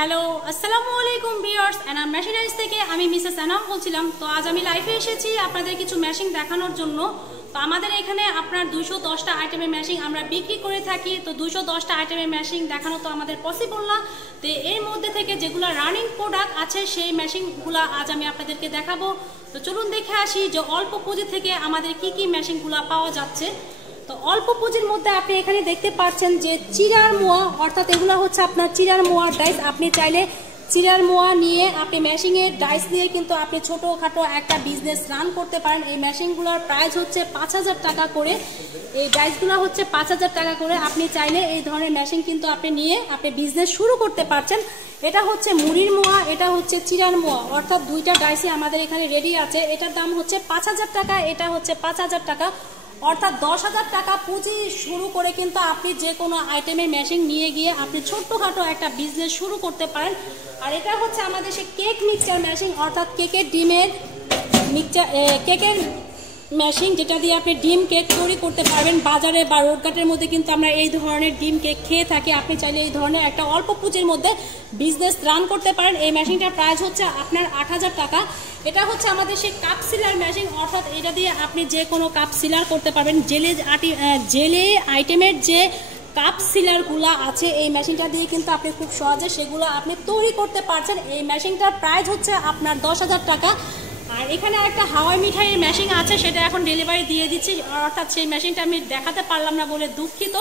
Hello আসসালামু আলাইকুম viewers, Enam machineries থেকে আমি মিসেস এনাম বলছিলাম। তো আজ আমি লাইভে এসেছি আপনাদের কিছু মেশিন দেখানোর জন্য। তো আমাদের এখানে আপনার 210টা আইটেমের মেশিন আমরা বিক্রি করে থাকি। তো 210টা আইটেমের মেশিন দেখানো তো আমাদের পসিবল না। তো এর মধ্যে থেকে যেগুলো রানিং প্রোডাক্ট আছে সেই মেশিনগুলো আজ আমি আপনাদেরকে দেখাবো। তো চলুন দেখে আসি যে অল্প পুঁজি থেকে আমাদের কি কি মেশিনগুলো পাওয়া যাচ্ছে। তো অল্প পুঁজির মধ্যে আপনি এখানে দেখতে পাচ্ছেন যে চিরার মোয়া, অর্থাৎ এগুলো হচ্ছে আপনার চিরার মোয়ার ডাইস। আপনি চাইলে চিরার মোয়া নিয়ে আপনি মেশিনের ডাইস দিয়ে কিন্তু আপনি ছোটোখাটো একটা বিজনেস রান করতে পারেন। এই মেশিনগুলোর প্রাইস হচ্ছে 5000 টাকা করে। এই ডাইসগুলো হচ্ছে 5000 টাকা করে। আপনি চাইলে এই ধরনের মেশিন কিন্তু আপনি নিয়ে আপনি বিজনেস শুরু করতে পারছেন। এটা হচ্ছে মুড়ির মোয়া, এটা হচ্ছে চিরার মোয়া, অর্থাৎ দুইটা ডাইসই আমাদের এখানে রেডি আছে। এটার দাম হচ্ছে 5000 টাকা, এটা হচ্ছে 5000 টাকা, অর্থাৎ 10,000 টাকা পুঁজি শুরু করে কিন্তু আপনি যে কোনো আইটেমের মেশিন নিয়ে গিয়ে আপনি ছোট্টখাটো একটা বিজনেস শুরু করতে পারেন। আর এটা হচ্ছে আমাদের সেই কেক মিক্সচার মেশিন, অর্থাৎ কেকের ডিমের মিক্সচার কেকের মেশিন, যেটা দিয়ে আপনি ডিম কেক তৈরি করতে পারবেন। বাজারে বা রোডঘাটের মধ্যে কিন্তু আমরা এই ধরনের ডিম কেক খেয়ে থাকি। আপনি চাইলে এই ধরনের একটা অল্প পুঁজির মধ্যে বিজনেস রান করতে পারেন। এই মেশিনটার প্রাইস হচ্ছে আপনার 8000 টাকা। এটা হচ্ছে আমাদের সেই কাপ সিলার মেশিন, অর্থাৎ এটা দিয়ে আপনি যে কোনো কাপ সিলার করতে পারবেন। জেলে আইটেমের যে কাপ সিলারগুলো আছে এই মেশিনটা দিয়ে কিন্তু আপনি খুব সহজে সেগুলো আপনি তৈরি করতে পারছেন। এই মেশিনটার প্রাইস হচ্ছে আপনার 10,000 টাকা। আর এখানে একটা হাওয়াই মিঠাইয়ের মেশিন আছে, সেটা এখন ডেলিভারি দিয়ে দিচ্ছি, অর্থাৎ সেই মেশিনটা আমি দেখাতে পারলাম না বলে দুঃখিত।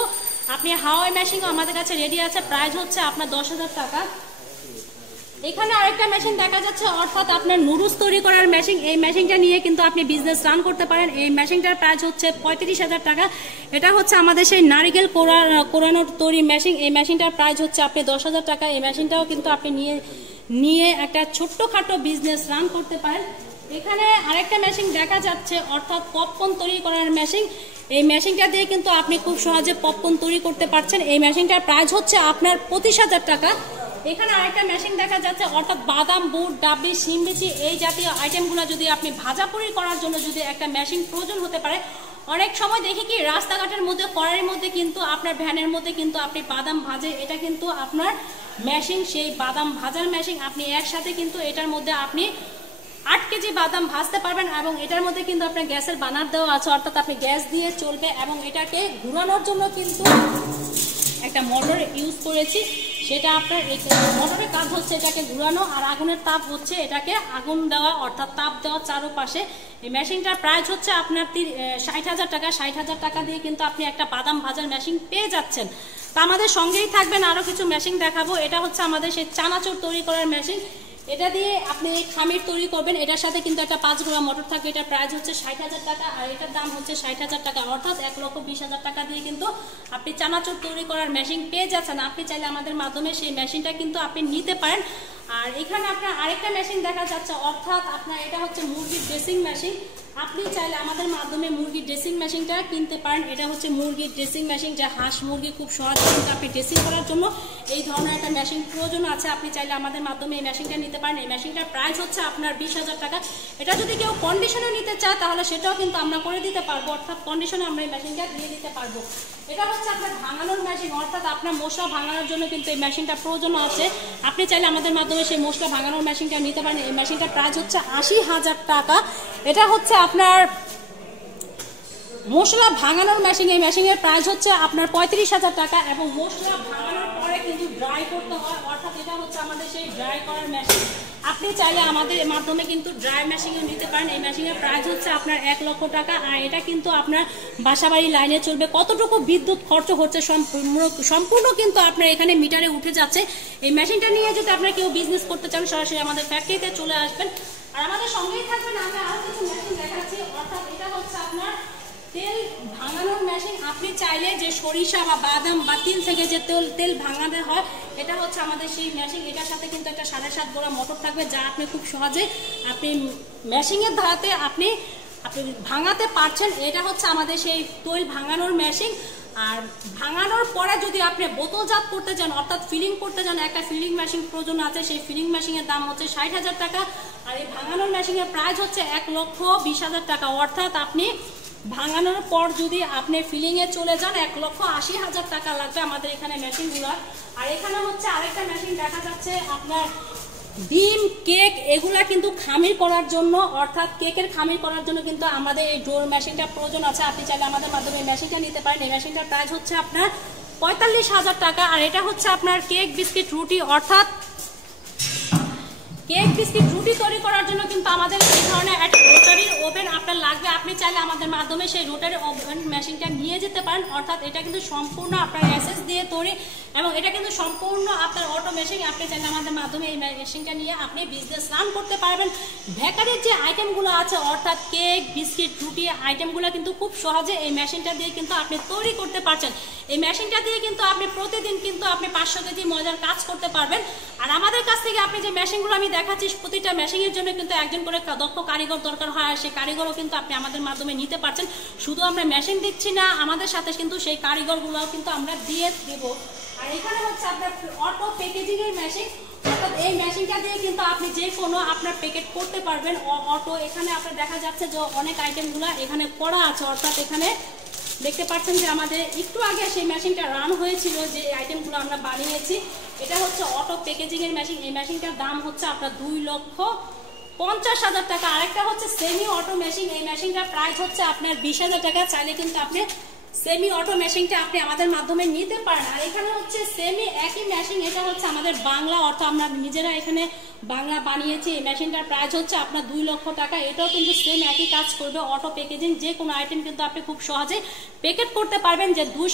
আপনি হাওয়াই মেশিনও আমাদের কাছে রেডি আছে, প্রাইস হচ্ছে আপনার 10,000 টাকা। এখানে আরেকটা মেশিন দেখা যাচ্ছে, অর্থাৎ আপনার নুডলস তৈরি করার মেশিন। এই মেশিনটা নিয়ে কিন্তু আপনি বিজনেস রান করতে পারেন। এই মেশিনটার প্রাইস হচ্ছে 35,000 টাকা। এটা হচ্ছে আমাদের সেই নারিকেল কোরানোর তৈরি মেশিন। এই মেশিনটার প্রাইস হচ্ছে আপনি 10,000 টাকা। এই মেশিনটাও কিন্তু আপনি নিয়ে একটা ছোট্টখাটো বিজনেস রান করতে পারেন। এখানে আরেকটা মেশিন দেখা যাচ্ছে, অর্থাৎ পপকর্ন তৈরি করার মেশিন। এই মেশিনটা দিয়ে কিন্তু আপনি খুব সহজে পপকর্ন তৈরি করতে পারছেন। এই মেশিনটার প্রাইস হচ্ছে আপনার 25,000 টাকা। এখানে আরেকটা মেশিন দেখা যাচ্ছে, অর্থাৎ বাদাম, বুট, ডাবলি, শিমবিচি এই জাতীয় আইটেমগুলো যদি আপনি ভাজাপুরি করার জন্য যদি একটা মেশিন প্রয়োজন হতে পারে। অনেক সময় দেখি কি রাস্তাঘাটের মধ্যে কড়াইয়ের মধ্যে কিন্তু আপনার ভ্যানের মধ্যে কিন্তু আপনি বাদাম ভাজে, এটা কিন্তু আপনার মেশিন, সেই বাদাম ভাজার মেশিন। আপনি একসাথে কিন্তু এটার মধ্যে আপনি 8 কেজি বাদাম ভাজতে পারবেন। এবং এটার মধ্যে কিন্তু আপনার গ্যাসের বার্নার দেওয়া আছে, অর্থাৎ আপনি গ্যাস দিয়ে চলবে। এবং এটাকে ঘুরানোর জন্য কিন্তু একটা মোটর ইউজ করেছি, সেটা আপনার মোটরের কাজ হচ্ছে এটাকে ঘুরানো, আর আগুনের তাপ হচ্ছে এটাকে আগুন দেওয়া, অর্থাৎ তাপ দেওয়া চারপাশে। এই মেশিনটার প্রাইস হচ্ছে আপনার 60,000 টাকা। 60,000 টাকা দিয়ে কিন্তু আপনি একটা বাদাম ভাজার মেশিন পেয়ে যাচ্ছেন। তা আমাদের সঙ্গেই থাকবেন, আরও কিছু মেশিন দেখাবো। এটা হচ্ছে আমাদের সেই চানাচুর তৈরি করার মেশিন। এটা দিয়ে আপনি খামির তৈরি করবেন। এটার সাথে কিন্তু একটা 5 গোড়া মোটর থাকবে। এটার প্রাইস হচ্ছে 60,000 টাকা, আর এটার দাম হচ্ছে 60,000 টাকা, অর্থাৎ 1,20,000 টাকা দিয়ে কিন্তু আপনি চানাচুর তৈরি করার মেশিন পেয়ে যাচ্ছেন। আপনি চাইলে আমাদের মাধ্যমে সেই মেশিনটা কিন্তু আপনি নিতে পারেন। আর এখানে আপনার আরেকটা মেশিন দেখা যাচ্ছে, অর্থাৎ আপনার এটা হচ্ছে মুরগির ড্রেসিং মেশিন। আপনি চাইলে আমাদের মাধ্যমে মুরগির ড্রেসিং মেশিনটা কিনতে পারেন। এটা হচ্ছে মুরগির ড্রেসিং মেশিন, যা হাঁস মুরগি খুব সহজে কিন্তু আপনি ড্রেসিং করার জন্য এই ধরনের একটা মেশিন প্রয়োজন আছে। আপনি চাইলে আমাদের মাধ্যমে এই মেশিনটা নিতে পারেন। এই মেশিনটার প্রাইস হচ্ছে আপনার 20,000 টাকা। এটা যদি কেউ কন্ডিশনে নিতে চায় তাহলে সেটাও কিন্তু আমরা করে দিতে পারবো, অর্থাৎ কন্ডিশনে আমরা এই মেশিনটা দিয়ে দিতে পারবো। এটা হচ্ছে আপনার ভাঙানোর মেশিন, অর্থাৎ আপনার মশলা ভাঙানোর জন্য কিন্তু এই মেশিনটা প্রয়োজন আছে। আপনি চাইলে আমাদের মাধ্যমে সেই মশলা ভাঙানোর মেশিনটা নিতে পারেন। এই মেশিনটার প্রাইস হচ্ছে 80,000 টাকা। এটা হচ্ছে আপনার মশলা ভাঙানোর মেশিন। এই মেশিনের প্রাইস হচ্ছে আপনার 35,000 টাকা। এবং মশলা ভাঙানোর পরে কিন্তু ড্রাই করতে হয়, অর্থাৎ এটা হচ্ছে আমাদের সেই ড্রাই করার মেশিন। আপনি চাইলে আমাদের মাধ্যমে কিন্তু ড্রাই মেশিনও নিতে পারেন। এই মেশিনের প্রাইস হচ্ছে আপনার 1 লক্ষ টাকা। আর এটা কিন্তু আপনার বাসাবাড়ি লাইনে চলবে। কতটুকু বিদ্যুৎ খরচ হচ্ছে সম্পূর্ণ কিন্তু আপনার এখানে মিটারে উঠে যাচ্ছে। এই মেশিনটা নিয়ে যদি আপনার কেউ বিজনেস করতে চান সরাসরি আমাদের ফ্যাক্টরিতে চলে আসবেন, আর আমাদের সঙ্গেই থাকবেন। আমি আরো কিছু মেশিন দেখাচ্ছি, অর্থাৎ এটা হচ্ছে আপনার তেল ভাঙানোর মেশিন। আপনি চাইলে যে সরিষা বা বাদাম বা তিল থেকে যে তেল ভাঙানো হয়, এটা হচ্ছে আমাদের সেই মেশিন। এটার সাথে কিন্তু একটা 7.5 গোড়া মোটর থাকবে, যা আপনি খুব সহজে আপনি মেশিনের ধারাতে আপনি ভাঙাতে পারছেন। এটা হচ্ছে আমাদের সেই তেল ভাঙানোর মেশিন। আর ভাঙানোর পরে যদি আপনি বোতলজাত করতে চান, অর্থাৎ ফিলিং করতে চান, একটা ফিলিং মেশিন প্রয়োজন আছে। সেই ফিলিং মেশিনের দাম হচ্ছে 60,000 টাকা। আর এই ভাঙানোর মেশিনের প্রাইস হচ্ছে 1,20,000 টাকা, অর্থাৎ আপনি ভাঙানোর পর যদি আপনি ফিলিংয়ে চলে যান 1,80,000 টাকা লাগবে আমাদের এখানে মেশিনগুলো। আর এখানে হচ্ছে আরেকটা মেশিন দেখা যাচ্ছে আপনার ডিম, কেক এগুলা কিন্তু খামির করার জন্য, অর্থাৎ কেকের খামির করার জন্য কিন্তু আমাদের এই ডোর মেশিনটা প্রয়োজন আছে। আপনি চাইলে আমাদের মাধ্যমে এই মেশিনটা নিতে পারেন। এই মেশিনটার প্রাইস হচ্ছে আপনার 45,000 টাকা। আর এটা হচ্ছে আপনার কেক, বিস্কিট, রুটি, অর্থাৎ কেক, বিস্কিট, রুটি তৈরি করার জন্য কিন্তু আমাদের এই ধরনের একটা রোটারি ওভেন আপনার লাগবে। আপনি চাইলে আমাদের মাধ্যমে সেই রোটারি ওভেন মেশিনটা নিয়ে যেতে পারেন। অর্থাৎ এটা কিন্তু সম্পূর্ণ আপনার এসএস দিয়ে তৈরি এবং এটা কিন্তু সম্পূর্ণ আপনার অটো মেশিন। আপনি চাইলে আমাদের মাধ্যমে এই মেশিনটা নিয়ে আপনি বিজনেস রান করতে পারবেন। বেকারির যে আইটেমগুলো আছে, অর্থাৎ কেক, বিস্কিট, রুটি আইটেমগুলো কিন্তু খুব সহজে এই মেশিনটা দিয়ে কিন্তু আপনি তৈরি করতে পারছেন। এই মেশিনটা দিয়ে কিন্তু আপনি প্রতিদিন কিন্তু আপনি 500 কেজি ময়দার কাজ করতে পারবেন। আর আমাদের কাছ থেকে আপনি যে মেশিনগুলো আমি দেখাচ্ছি, প্রতিটা মেশিনের জন্য কিন্তু একজন করে দক্ষ কারিগর দরকার হয়। আর সেই কারিগরও কিন্তু আপনি আমাদের মাধ্যমে নিতে পারছেন। শুধু আমরা মেশিন দিচ্ছি না, আমাদের সাথে কিন্তু সেই কারিগরগুলোও কিন্তু আমরা দিয়ে দিব। আর এখানে হচ্ছে আপনার অটো প্যাকেজিং এর মেশিন, অর্থাৎ এই মেশিনটা দিয়ে কিন্তু আপনি যে কোনো আপনার প্যাকেট করতে পারবেন অটো। এখানে আপনার দেখা যাচ্ছে যে অনেক আইটেমগুলো এখানে করা আছে, অর্থাৎ এখানে দেখতে পাচ্ছেন যে আমাদের একটু আগে সেই মেশিনটা রান হয়েছিল, যে আইটেমগুলো আমরা বানিয়েছি। এটা হচ্ছে অটো প্যাকেজিং এর মেশিন। এই মেশিনটার দাম হচ্ছে আপনার 2,50,000 টাকা। আরেকটা হচ্ছে সেমি অটো মেশিন। এই মেশিনটার প্রাইস হচ্ছে আপনার 20,000 টাকা। চাইলে কিন্তু আপনি সেমি অটো মেশিনটা আপনি আমাদের মাধ্যমে নিতে পারেন। আর এখানে হচ্ছে সেমি একই মেশিন, এটা হচ্ছে আমাদের বাংলা, অর্থাৎ আমরা নিজেরা এখানে বাংলা বানিয়েছি। এই মেশিনটার প্রাইস হচ্ছে আপনার 2 লক্ষ টাকা। এটাও কিন্তু সেম একই কাজ করবে, অটো প্যাকেজিং। যে কোনো আইটেম কিন্তু আপনি খুব সহজে প্যাকেট করতে পারবেন। যে 10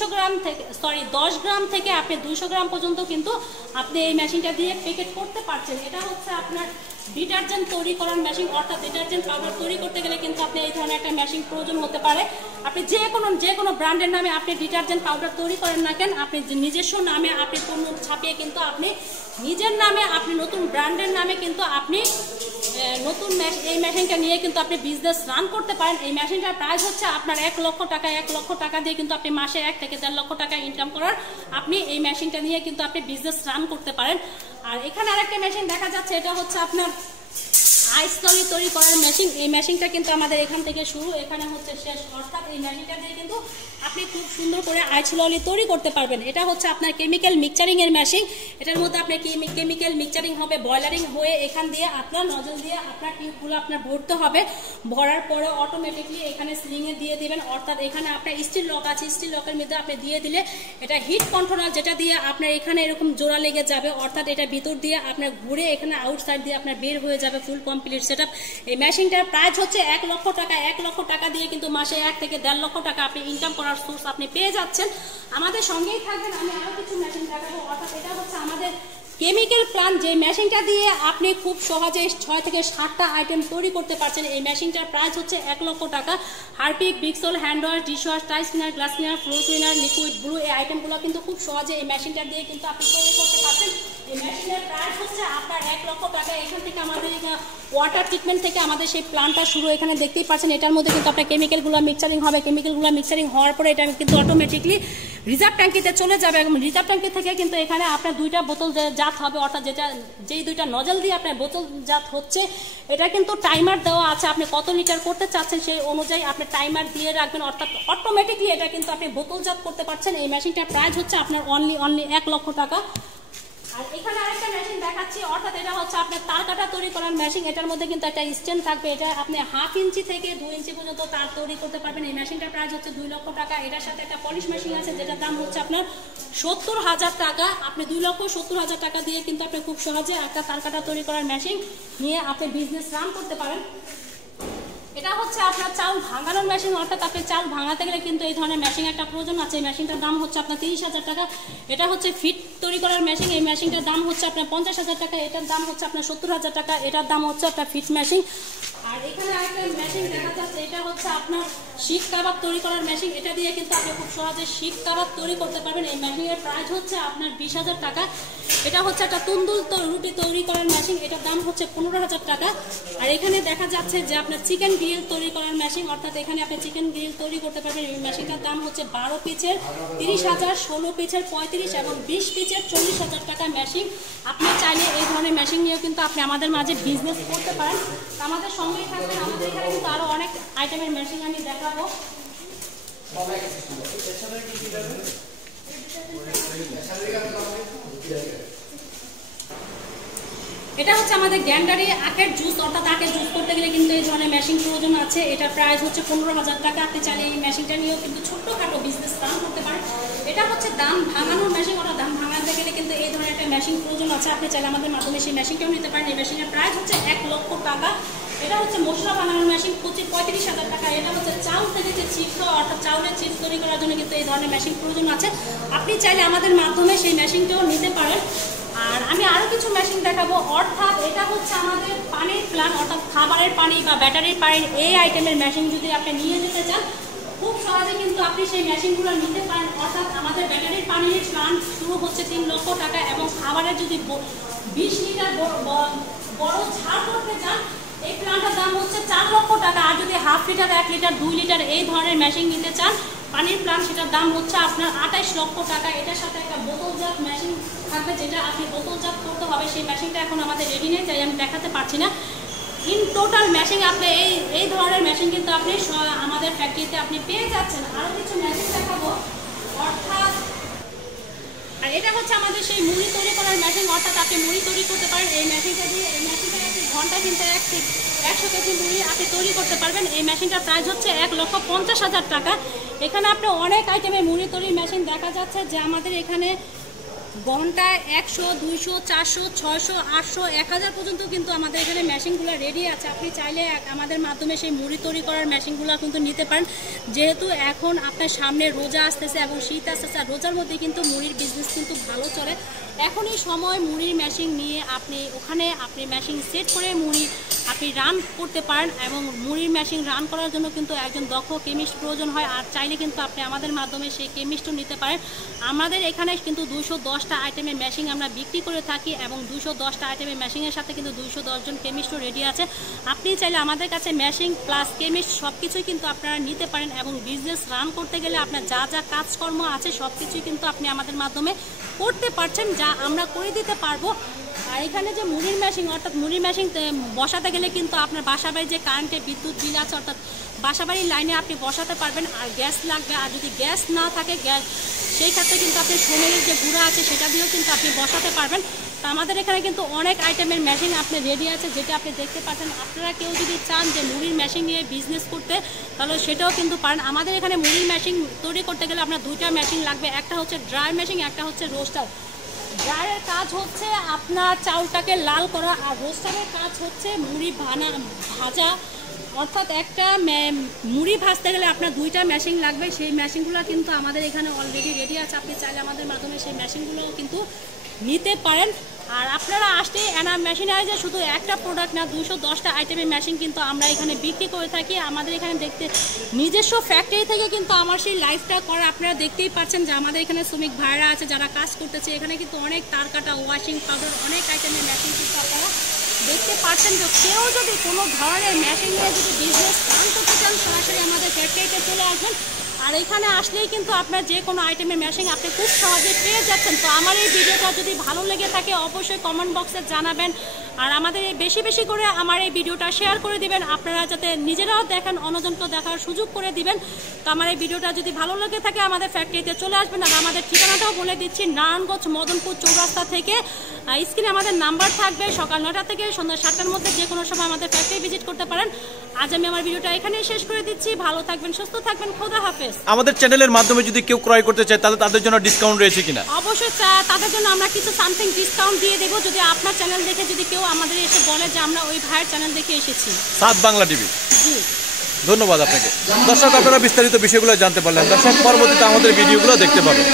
গ্রাম থেকে আপনি 200 গ্রাম পর্যন্ত কিন্তু আপনি এই মেশিনটা দিয়ে প্যাকেট করতে পারছেন। এটা হচ্ছে আপনার ডিটারজেন্ট তৈরি করার মেশিন, অর্থাৎ ডিটারজেন্ট পাউডার তৈরি করতে গেলে কিন্তু আপনি এই ধরনের একটা মেশিন প্রয়োজন হতে পারে। আপনি যে কোনো ব্র্যান্ডের নামে আপনি ডিটারজেন্ট পাউডার তৈরি করেন না কেন, আপনি নিজস্ব নামে আপনি পণ্য ছাপিয়ে কিন্তু আপনি নিজের নামে, আপনি নতুন ব্র্যান্ডের নামে কিন্তু আপনি নতুন এই মেশিনটা নিয়ে কিন্তু আপনি বিজনেস রান করতে পারেন। এই মেশিনটার প্রাইস হচ্ছে আপনার 1 লক্ষ টাকা। 1 লক্ষ টাকা দিয়ে কিন্তু আপনি মাসে 1 থেকে 1.5 লক্ষ টাকা ইনকাম করার আপনি এই মেশিনটা নিয়ে কিন্তু আপনি বিজনেস রান করতে পারেন। আর এখানে আরেকটা মেশিন দেখা যাচ্ছে, এটা হচ্ছে আপনার আইস তৈরি করার মেশিন। এই মেশিনটা কিন্তু আমাদের এখান থেকে শুরু, এখানে হচ্ছে শেষ। অর্থাৎ এই মেশিনটা দিয়ে কিন্তু আপনি খুব সুন্দর করে আইস ললি তৈরি করতে পারবেন। এটা হচ্ছে আপনার কেমিক্যাল মিক্সচারিং এর মেশিন। এটার মধ্যে আপনার কেমিক্যাল মিক্সচারিং হবে, বয়লারিং হয়ে এখান দিয়ে আপনার নজল দিয়ে আপনার টিউবগুলো আপনার ভরতে হবে। ভরার পরে অটোমেটিকলি এখানে সিলিংয়ে দিয়ে দিবেন। অর্থাৎ এখানে আপনার স্টিল লক আছে, স্টিল লকের মধ্যে আপনি দিয়ে দিলে এটা হিট কন্ট্রোলার, যেটা দিয়ে আপনার এখানে এরকম জোড়া লেগে যাবে। অর্থাৎ এটা ভিতর দিয়ে আপনার ঘুরে এখানে আউটসাইড দিয়ে আপনার বের হয়ে যাবে ফুল কমপ্লিট সেটআপ। এই মেশিনটার প্রাইস হচ্ছে 1 লক্ষ টাকা। 1 লক্ষ টাকা দিয়ে কিন্তু মাসে 1 থেকে 1.5 লক্ষ টাকা আপনি ইনকাম করার সোর্স আপনি পেয়ে যাচ্ছেন। আমাদের সঙ্গেই থাকবেন, আমি আরো কিছু মেশিন দেখাবো। অর্থাৎ এটা হচ্ছে আমাদের কেমিক্যাল প্লান্ট, যে মেশিনটা দিয়ে আপনি খুব সহজে 6 থেকে 7টা আইটেম তৈরি করতে পারছেন। এই মেশিনটার প্রাইস হচ্ছে 1 লক্ষ টাকা। Harpic, Vixol, hand wash, dish wash, tiles cleaner, glass cleaner, floor cleaner, liquid blue, এই আইটেমগুলো কিন্তু খুব সহজে এই মেশিনটা দিয়ে কিন্তু আপনি তৈরি করতে পারছেন। এই মেশিনের প্রাইস হচ্ছে আপনার 1 লক্ষ টাকা। এখান থেকে আমাদের ওয়াটার ট্রিটমেন্ট থেকে আমাদের সেই প্লান্টটা শুরু, এখানে দেখতেই পাচ্ছেন। এটার মধ্যে কিন্তু আপনার কেমিক্যালগুলো মিক্সচারিং হবে। কেমিক্যালগুলো মিক্সচারিং হওয়ার পরে এটা কিন্তু অটোমেটিকলি রিজার্ভ ট্যাঙ্কিতে চলে যাবে এবং রিজার্ভ ট্যাঙ্কি থেকে কিন্তু এখানে আপনার 2টা বোতল জাত হবে। অর্থাৎ যেই 2টা নজল দিয়ে আপনার বোতল জাত হচ্ছে, এটা কিন্তু টাইমার দেওয়া আছে। আপনি কত লিটার করতে চাচ্ছেন সেই অনুযায়ী আপনি টাইমার দিয়ে রাখবেন। অর্থাৎ অটোমেটিকলি এটা কিন্তু আপনি বোতলজাত করতে পারছেন। এই মেশিনটার প্রাইস হচ্ছে আপনার অনলি 1 লক্ষ টাকা। আর এখানে আরেকটা মেশিন দেখাচ্ছি, অর্থাৎ এটা হচ্ছে আপনার তার কাটা তৈরি করার মেশিন। এটার মধ্যে কিন্তু একটা স্ট্যান্ড থাকবে। এটা আপনি 1/2 ইঞ্চি থেকে 2 ইঞ্চি পর্যন্ত তার তৈরি করতে পারবেন। এই মেশিনটার প্রাইস হচ্ছে 2 লক্ষ টাকা। এটার সাথে একটা পলিশ মেশিন আছে, যেটার দাম হচ্ছে আপনার 70,000 টাকা। আপনি 2,70,000 টাকা দিয়ে কিন্তু আপনি খুব সহজে একটা তার কাটা তৈরি করার মেশিন নিয়ে আপনি বিজনেস রান করতে পারেন। এটা হচ্ছে আপনার চাল ভাঙানোর মেশিন। অর্থাৎ আপনি চাল ভাঙাতে গেলে কিন্তু এই ধরনের মেশিন একটা প্রয়োজন আছে। এই মেশিনটার দাম হচ্ছে আপনার 30,000 টাকা। এটা হচ্ছে ফিট তৈরি করার মেশিন। এই মেশিনটার দাম হচ্ছে আপনার 50,000 টাকা। এটার দাম হচ্ছে আপনার 70,000 টাকা। এটার দাম হচ্ছে আপনার ফিট মেশিন। আর এখানে আরেকটা মেশিন দেখা যাচ্ছে, এটা হচ্ছে আপনার শিক কাবাব তৈরি করার মেশিন। এটা দিয়ে কিন্তু আপনি খুব সহজে শিক কাবাব তৈরি করতে পারবেন। এই মেশিনের প্রাইস হচ্ছে আপনার 20,000 টাকা। এটা হচ্ছে একটা তন্দুর রুটি তৈরি করার মেশিন। এটার দাম হচ্ছে 15,000 টাকা। আর এখানে দেখা যাচ্ছে যে আপনার চিকেন গ্রিল তৈরি করার মেশিন। অর্থাৎ এখানে আপনি চিকেন গ্রিল তৈরি করতে পারবেন। এই মেশিনটার দাম হচ্ছে 12 পিচের 30,000, 16 পিচের 35 এবং 20 পিচের 40,000 টাকা মেশিন। আপনি চাইলে এই ধরনের মেশিন নিয়েও কিন্তু আপনি আমাদের মাঝে বিজনেস করতে পারেন। আমাদের সঙ্গেই থাকবেন। আমাদের এখানে কিন্তু আরো অনেক আইটেমের মেশিন আমি দেখাবো। এটা হচ্ছে আমাদের গ্যান্ডারি আখের জুস, অর্থাৎ আখের জুস করতে গেলে কিন্তু এই ধরনের মেশিন প্রয়োজন আছে। এটা প্রাইস হচ্ছে 15,000 টাকা। আপনি চাইলে এই মেশিনটা নিয়েও কিন্তু ছোট্টখাটো বিজনেস রান করতে পারেন। এটা হচ্ছে দাম ভাঙানোর মেশিন, অর্থাৎ দাম ভাঙাতে গেলে কিন্তু এই ধরনের একটা মেশিন প্রয়োজন আছে। আপনি চাইলে আমাদের মাধ্যমে সেই মেশিনটাও নিতে পারেন। এই মেশিনের প্রাইস হচ্ছে 1 লক্ষ টাকা। এটা হচ্ছে মশলা বানানোর মেশিন, 35,000 টাকা। এটা হচ্ছে চাউল থেকে যে চিপস, অর্থাৎ চাউলের চিপস তৈরি করার জন্য কিন্তু এই ধরনের মেশিন প্রয়োজন আছে। আপনি চাইলে আমাদের মাধ্যমে সেই মেশিনটাও নিতে পারেন। আর আমি আরও কিছু মেশিন দেখাবো, অর্থাৎ এটা হচ্ছে আমাদের পানির প্ল্যান, অর্থাৎ খাবারের পানি বা ব্যাটারির পানি, এই আইটেমের মেশিন যদি আপনি নিয়ে যেতে চান খুব সহজে কিন্তু আপনি সেই মেশিনগুলো নিতে পারেন। অর্থাৎ আমাদের ব্যাটারির পানির প্ল্যান শুরু হচ্ছে 3 লক্ষ টাকা, এবং খাবারের যদি 20 লিটার বড় ঝাড় করতে চান এই প্ল্যানটার দাম হচ্ছে 4 লক্ষ টাকা। আর যদি হাফ লিটার, 1 লিটার, 2 লিটার এই ধরনের মেশিন নিতে চান পানির প্ল্যান, সেটার দাম হচ্ছে আপনার 28 লক্ষ টাকা। এটার সাথে একটা বোতলজাত মেশিন থাকবে, যেটা আপনি বোতলজাত করতে হবে। সেই মেশিনটা এখন আমাদের রেডি নেই, তাই আমি দেখাতে পারছি না। ইন টোটাল মেশিন আপনি এই ধরনের মেশিন কিন্তু আপনি আমাদের ফ্যাক্টরিতে আপনি পেয়ে যাচ্ছেন। আরও কিছু মেশিন দেখাবো, অর্থাৎ আর এটা হচ্ছে আমাদের সেই মুড়ি তৈরি করার মেশিন, অর্থাৎ আপনি মুড়ি তৈরি করতে পারেন এই মেশিনটা দিয়ে। এই মেশিনটা আপনি ঘন্টা কিন্তু 100 কেজি মুড়ি আপনি তৈরি করতে পারবেন। এই মেশিনটার প্রাইস হচ্ছে 1,50,000 টাকা। এখানে আপনি অনেক আইটেমের মুড়ি তৈরির মেশিন দেখা যাচ্ছে, যে আমাদের এখানে ঘন্টায় 100, 200, 400, 600, 800, 1000 পর্যন্ত কিন্তু আমাদের এখানে মেশিনগুলো রেডি আছে। আপনি চাইলে আমাদের মাধ্যমে সেই মুড়ি তৈরি করার মেশিনগুলো কিন্তু নিতে পারেন। যেহেতু এখন আপনার সামনে রোজা আসতেছে এবং শীত আসতেছে, আর রোজার মধ্যে কিন্তু মুড়ির বিজনেস কিন্তু ভালো চলে। এখনই সময় মুড়ির মেশিন নিয়ে আপনি ওখানে মেশিন সেট করে মুড়ি আপনি রান করতে পারেন, এবং মুড়ির মেশিন রান করার জন্য কিন্তু একজন দক্ষ কেমিস্ট প্রয়োজন হয়। আর চাইলে কিন্তু আপনি আমাদের মাধ্যমে সেই কেমিস্টও নিতে পারেন। আমাদের এখানে কিন্তু 210টা আইটেমের মেশিন আমরা বিক্রি করে থাকি, এবং 210টা আইটেমের মেশিনের সাথে কিন্তু 210 জন কেমিস্টও রেডি আছে। আপনি চাইলে আমাদের কাছে মেশিন প্লাস কেমিস্ট সব কিছুই কিন্তু আপনারা নিতে পারেন, এবং বিজনেস রান করতে গেলে আপনার যা যা কাজকর্ম আছে সব কিছুই কিন্তু আপনি আমাদের মাধ্যমে করতে পারছেন, যা আমরা করে দিতে পারবো। আর এখানে যে মুড়ির মেশিন, অর্থাৎ মুড়ির মেশিন বসাতে গেলে কিন্তু আপনার বাসাবাড়ির যে কারেন্টের বিদ্যুৎ বিল আছে, অর্থাৎ বাসাবাড়ির লাইনে আপনি বসাতে পারবেন। আর গ্যাস লাগবে, আর যদি গ্যাস না থাকে সেই ক্ষেত্রে কিন্তু আপনি সোমেলের যে গুঁড়া আছে সেটা দিয়েও কিন্তু আপনি বসাতে পারবেন। তো আমাদের এখানে কিন্তু অনেক আইটেমের মেশিন আপনি রেডি আছে, যেটা আপনি দেখতে পাচ্ছেন। আপনারা কেউ যদি চান যে মুড়ির মেশিন নিয়ে বিজনেস করতে, তাহলে সেটাও কিন্তু পারেন। আমাদের এখানে মুড়ির মেশিন তৈরি করতে গেলে আপনার 2টা মেশিন লাগবে, একটা হচ্ছে ড্রাই মেশিন, একটা হচ্ছে রোস্টার। ড্রাইয়ের কাজ হচ্ছে আপনার চাউলটাকে লাল করা, আর রোস্টারের কাজ হচ্ছে মুড়ি ভাজা। অর্থাৎ একটা মুড়ি ভাজতে গেলে আপনার 2টা মেশিন লাগবে। সেই মেশিনগুলো কিন্তু আমাদের এখানে অলরেডি রেডি আছে। আপনি চাইলে আমাদের মাধ্যমে সেই মেশিনগুলোও কিন্তু নিতে পারেন। আর আপনারা আসলে এনাম মেশিনারিজে শুধু একটা প্রোডাক্ট না, 210টা আইটেমের মেশিন কিন্তু আমরা এখানে বিক্রি করে থাকি। আমাদের এখানে দেখতে নিজস্ব ফ্যাক্টরি থেকে কিন্তু আমার সেই লাইফটা করা, আপনারা দেখতেই পাচ্ছেন যে আমাদের এখানে শ্রমিক ভাইরা আছে যারা কাজ করতেছে। এখানে কিন্তু অনেক তার কাটা, ওয়াশিং পাউডার, অনেক আইটেমের মেশিন কিন্তু আপনারা দেখতে পাচ্ছেন। যে কেউ যদি কোনো ধরনের মেশিন নিয়ে যদি বিজনেস রান করতে চান, সরাসরি আমাদের ফ্যাক্টরিতে চলে আসবেন। আর এখানে আসলেই কিন্তু আপনার যে কোনো আইটেমের মেশিন আপনি খুব সহজে পেয়ে যাচ্ছেন। তো আমার এই ভিডিওটা যদি ভালো লেগে থাকে অবশ্যই কমেন্ট বক্সে জানাবেন, আর আমাদের বেশি বেশি করে আমার এই ভিডিওটা শেয়ার করে দিবেন, আপনারা যাতে নিজেরাও দেখেন, অন্যজনকেও দেখার সুযোগ করে দিবেন। তো আমার এই ভিডিওটা যদি ভালো লেগে থাকে আমাদের ফ্যাক্টরিতে চলে আসবেন। আর আমাদের ঠিকানাটাও বলে দিচ্ছি, নারায়ণগঞ্জ মদনপুর চৌরাস্তা থেকে। স্ক্রিনে আমাদের নাম্বার থাকবে। সকাল 9টা থেকে সন্ধ্যা 7টার মধ্যে যে কোনো সময় আমাদের ফ্যাক্টরি ভিজিট করতে পারেন। আজ আমি আমার ভিডিওটা এখানেই শেষ করে দিচ্ছি। ভালো থাকবেন, সুস্থ থাকবেন, খোদা হাফেজ। আমাদের চ্যানেলের মাধ্যমে যদি কেউ ক্রয় করতে চায় তাহলে তাদের জন্য ডিসকাউন্ট রয়েছে কিনা? অবশ্যই তাদের জন্য আমরা কিছু সামথিং ডিসকাউন্ট দিয়ে দেবো, যদি আপনার চ্যানেল দেখে যদি কেউ আমাদের এসে বলে যে আমরা ওই ভাইয়ের চ্যানেল দেখে এসেছি। সাত বাংলা টিভি। জি, ধন্যবাদ আপনাকে। দর্শক, আপনারা বিস্তারিত বিষয়গুলো জানতে পারলেন। দর্শক, পরবর্তীতে আমাদের ভিডিওগুলো দেখতে পাবেন।